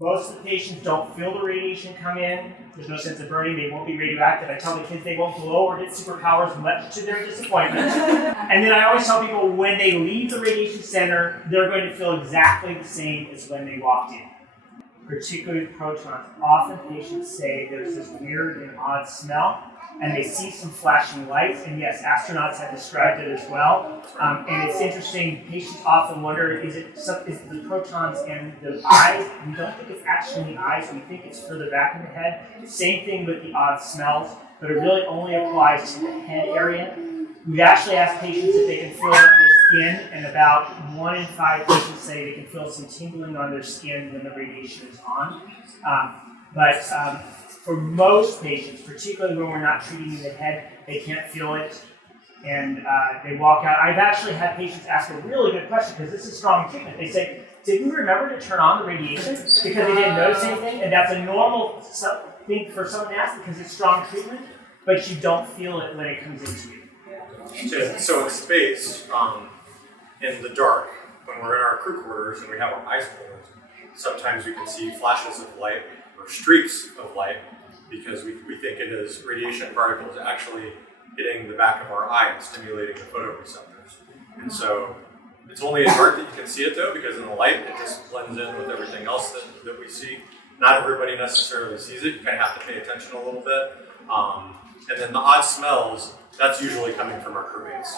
Most of the patients don't feel the radiation come in. There's no sense of burning. They won't be radioactive. I tell the kids they won't glow or get superpowers, much to their disappointment. And then I always tell people when they leave the radiation center, they're going to feel exactly the same as when they walked in. Particularly with protons, often patients say there's this weird and odd smell, and they see some flashing lights, and yes, astronauts have described it as well. And it's interesting, patients often wonder, is the protons in the eyes? We don't think it's actually in the eyes, we think it's further back in the head. Same thing with the odd smells, but it really only applies to the head area. We've actually asked patients if they can feel it on their skin, and about 1 in 5 patients say they can feel some tingling on their skin when the radiation is on. But for most patients, particularly when we're not treating the head, they can't feel it, and they walk out. I've actually had patients ask a really good question, because this is strong treatment. They say, did we remember to turn on the radiation because they didn't notice anything? And that's a normal thing for someone to ask because it's strong treatment, but you don't feel it when it comes into you. So in space, in the dark, when we're in our crew quarters and we have our eyes closed, sometimes we can see flashes of light or streaks of light because we think it is radiation particles actually hitting the back of our eye and stimulating the photoreceptors. And so it's only in dark that you can see it though, because in the light it just blends in with everything else that we see. Not everybody necessarily sees it. You kind of have to pay attention a little bit. And then the odd smells, that's usually coming from our crewmates.